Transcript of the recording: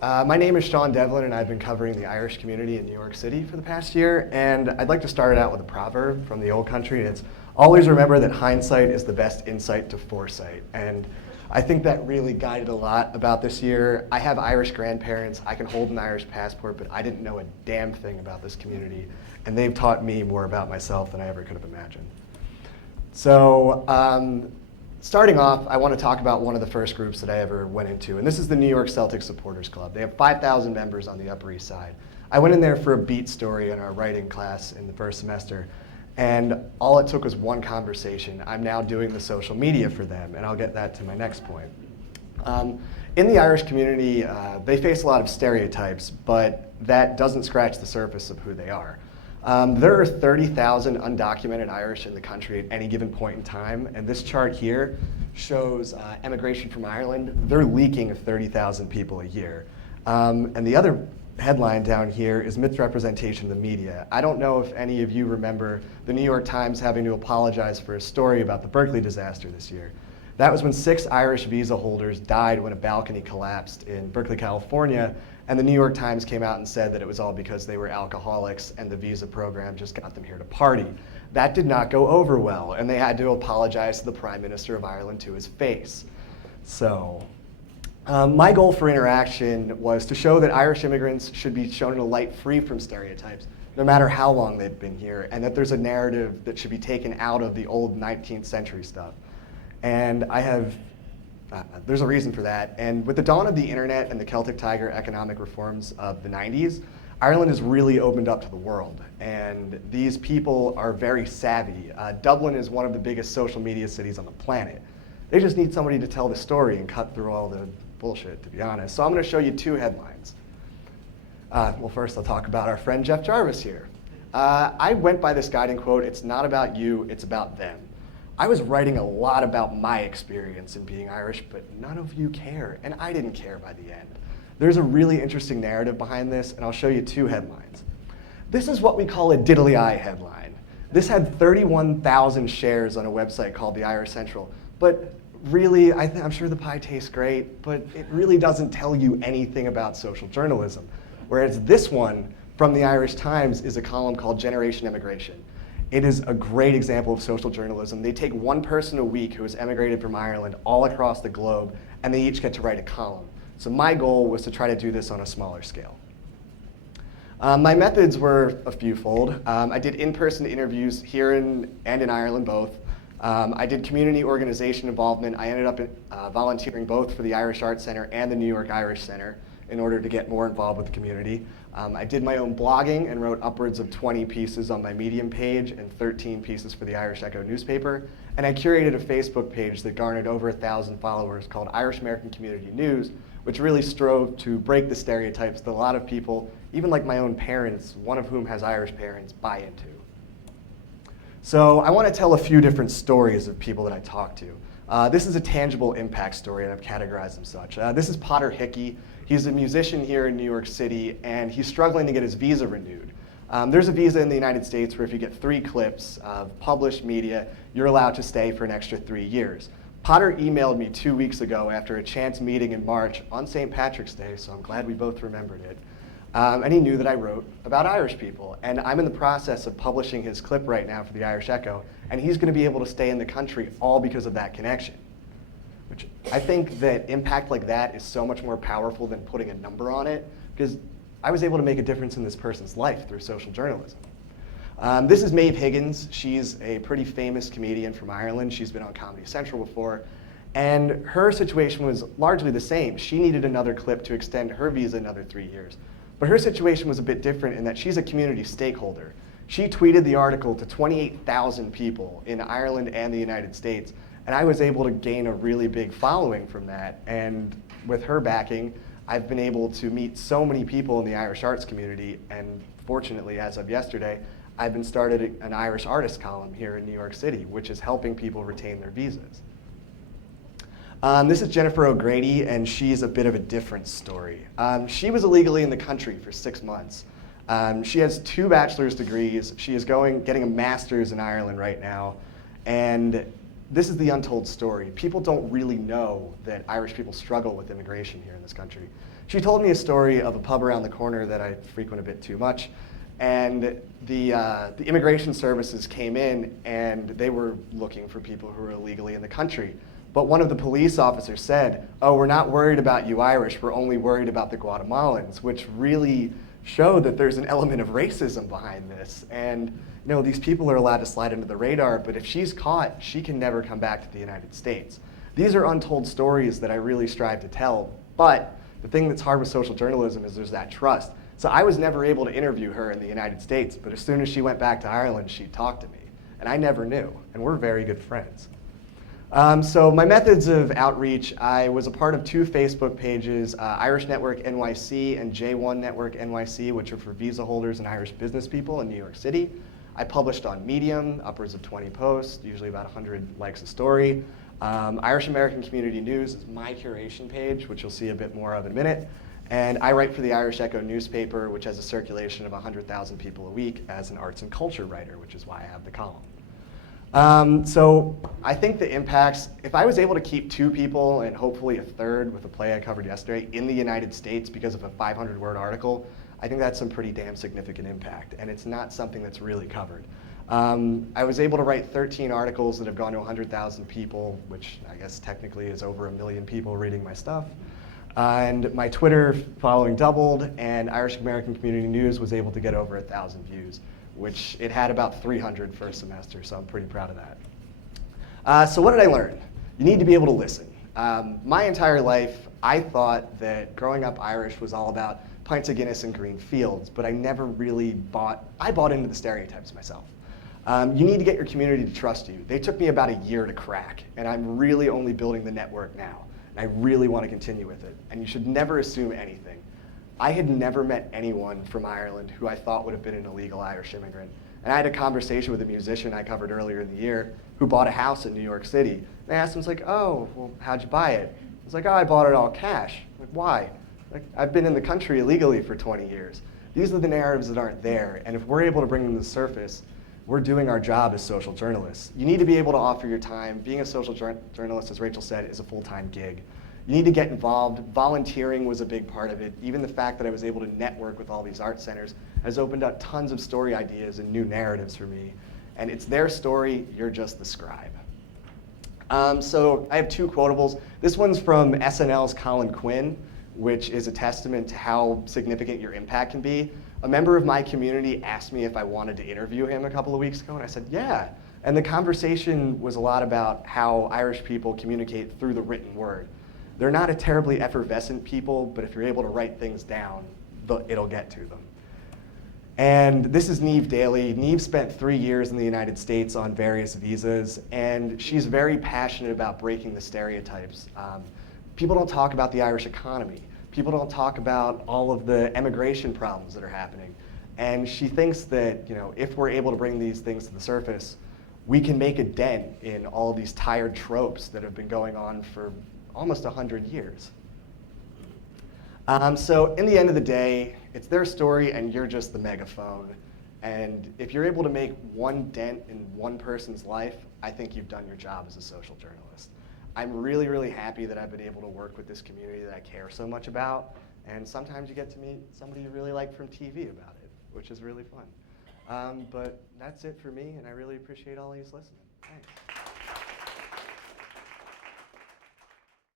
My name is Sean Devlin, and I've been covering the Irish community in New York City for the past year. And I'd like to start it out with a proverb from the old country. It's always remember that hindsight is the best insight to foresight. And I think that really guided a lot about this year. I have Irish grandparents. I can hold an Irish passport, but I didn't know a damn thing about this community. And they've taught me more about myself than I ever could have imagined. So, starting off, I want to talk about one of the first groups that I ever went into, and this is the New York Celtics Supporters Club. They have 5,000 members on the Upper East Side. I went in there for a beat story in our writing class in the first semester, and all it took was one conversation. I'm now doing the social media for them, and I'll get that to my next point. In the Irish community, they face a lot of stereotypes, but that doesn't scratch the surface of who they are. There are 30,000 undocumented Irish in the country at any given point in time, and this chart here shows emigration from Ireland. They're leaking 30,000 people a year. And the other headline down here is misrepresentation of the media. I don't know if any of you remember the New York Times having to apologize for a story about the Berkeley disaster this year. That was when 6 Irish visa holders died when a balcony collapsed in Berkeley, California, and the New York Times came out and said that it was all because they were alcoholics and the visa program just got them here to party. That did not go over well, and they had to apologize to the Prime Minister of Ireland to his face. So, my goal for Interaction was to show that Irish immigrants should be shown in a light free from stereotypes, no matter how long they've been here, and that there's a narrative that should be taken out of the old 19th century stuff. And there's a reason for that. And with the dawn of the internet and the Celtic Tiger economic reforms of the 90s, Ireland has really opened up to the world. And these people are very savvy. Dublin is one of the biggest social media cities on the planet. They just need somebody to tell the story and cut through all the bullshit, to be honest. So I'm going to show you 2 headlines. Well, first I'll talk about our friend Jeff Jarvis here. I went by this guiding quote, "It's not about you, it's about them." I was writing a lot about my experience in being Irish, but none of you care, and I didn't care by the end. There's a really interesting narrative behind this, and I'll show you 2 headlines. This is what we call a diddly-eye headline. This had 31,000 shares on a website called the Irish Central, but really, I'm sure the pie tastes great, but it really doesn't tell you anything about social journalism. Whereas this one from the Irish Times is a column called Generation Immigration. It is a great example of social journalism. They take one person a week who has emigrated from Ireland all across the globe, and they each get to write a column. So my goal was to try to do this on a smaller scale. My methods were a fewfold. I did in-person interviews here and in Ireland both. I did community organization involvement. I ended up volunteering both for the Irish Arts Center and the New York Irish Center in order to get more involved with the community. I did my own blogging and wrote upwards of 20 pieces on my Medium page and 13 pieces for the Irish Echo newspaper. And I curated a Facebook page that garnered over 1,000 followers called Irish American Community News, which really strove to break the stereotypes that a lot of people, even like my own parents, one of whom has Irish parents, buy into. So I want to tell a few different stories of people that I talked to. This is a tangible impact story, and I've categorized them such. This is Potter Hickey. He's a musician here in New York City, and he's struggling to get his visa renewed. There's a visa in the United States where if you get 3 clips of published media, you're allowed to stay for an extra 3 years. Potter emailed me 2 weeks ago after a chance meeting in March on St. Patrick's Day, so I'm glad we both remembered it. And he knew that I wrote about Irish people. And I'm in the process of publishing his clip right now for the Irish Echo, and he's going to be able to stay in the country all because of that connection. Which I think that impact like that is so much more powerful than putting a number on it, because I was able to make a difference in this person's life through social journalism. This is Maeve Higgins. She's a pretty famous comedian from Ireland. She's been on Comedy Central before. And her situation was largely the same. She needed another clip to extend her visa another 3 years. But her situation was a bit different in that she's a community stakeholder. She tweeted the article to 28,000 people in Ireland and the United States. And I was able to gain a really big following from that. And with her backing, I've been able to meet so many people in the Irish arts community. And fortunately, as of yesterday, I've been started an Irish artist column here in New York City, which is helping people retain their visas. This is Jennifer O'Grady, and she's a bit of a different story. She was illegally in the country for 6 months. She has 2 bachelor's degrees. She is getting a master's in Ireland right now. And this is the untold story. People don't really know that Irish people struggle with immigration here in this country. She told me a story of a pub around the corner that I frequent a bit too much, and the immigration services came in and they were looking for people who were illegally in the country. But one of the police officers said, "Oh, we're not worried about you Irish, we're only worried about the Guatemalans," which really showed that there's an element of racism behind this. And these people are allowed to slide under the radar, but if she's caught, she can never come back to the United States. These are untold stories that I really strive to tell, but the thing that's hard with social journalism is there's that trust. So I was never able to interview her in the United States, but as soon as she went back to Ireland, she talked to me. And I never knew, and we're very good friends. So my methods of outreach, I was a part of 2 Facebook pages, Irish Network NYC and J1 Network NYC, which are for visa holders and Irish business people in New York City. I published on Medium, upwards of 20 posts, usually about 100 likes a story. Irish American Community News is my curation page, which you'll see a bit more of in a minute. And I write for the Irish Echo newspaper, which has a circulation of 100,000 people a week as an arts and culture writer, which is why I have the column. So I think the impacts, if I was able to keep 2 people and hopefully a third with a play I covered yesterday in the United States because of a 500-word article, I think that's some pretty damn significant impact, and it's not something that's really covered. I was able to write 13 articles that have gone to 100,000 people, which I guess technically is over 1 million people reading my stuff. And my Twitter following doubled, and Irish American Community News was able to get over 1,000 views, which it had about 300 first semester, so I'm pretty proud of that. So what did I learn? You need to be able to listen. My entire life, I thought that growing up Irish was all about pints of Guinness and green fields, but I never really bought into the stereotypes myself. You need to get your community to trust you. They took me about a year to crack, and I'm really only building the network now. And I really want to continue with it. And you should never assume anything. I had never met anyone from Ireland who I thought would have been an illegal Irish immigrant. And I had a conversation with a musician I covered earlier in the year who bought a house in New York City. And I asked him, "Oh, well, how'd you buy it?" He's like, "Oh, I bought it all cash." I'm like, "Why?" Like, "I've been in the country illegally for 20 years. These are the narratives that aren't there. And if we're able to bring them to the surface, we're doing our job as social journalists. You need to be able to offer your time. Being a social journalist, as Rachel said, is a full-time gig. You need to get involved. Volunteering was a big part of it. Even the fact that I was able to network with all these art centers has opened up tons of story ideas and new narratives for me. And it's their story, you're just the scribe. So I have 2 quotables. This one's from SNL's Colin Quinn, which is a testament to how significant your impact can be. A member of my community asked me if I wanted to interview him a couple of weeks ago, and I said, yeah. And the conversation was a lot about how Irish people communicate through the written word. They're not a terribly effervescent people, but if you're able to write things down, it'll get to them. And this is Nev Daily. Nev spent 3 years in the United States on various visas, and she's very passionate about breaking the stereotypes. People don't talk about the Irish economy. People don't talk about all of the immigration problems that are happening. And she thinks that if we're able to bring these things to the surface, we can make a dent in all of these tired tropes that have been going on for almost 100 years. So in the end of the day, it's their story and you're just the megaphone. And if you're able to make one dent in one person's life, I think you've done your job as a social journalist. I'm really, really happy that I've been able to work with this community that I care so much about. And sometimes you get to meet somebody you really like from TV about it, which is really fun. But that's it for me, and I really appreciate all of you listening.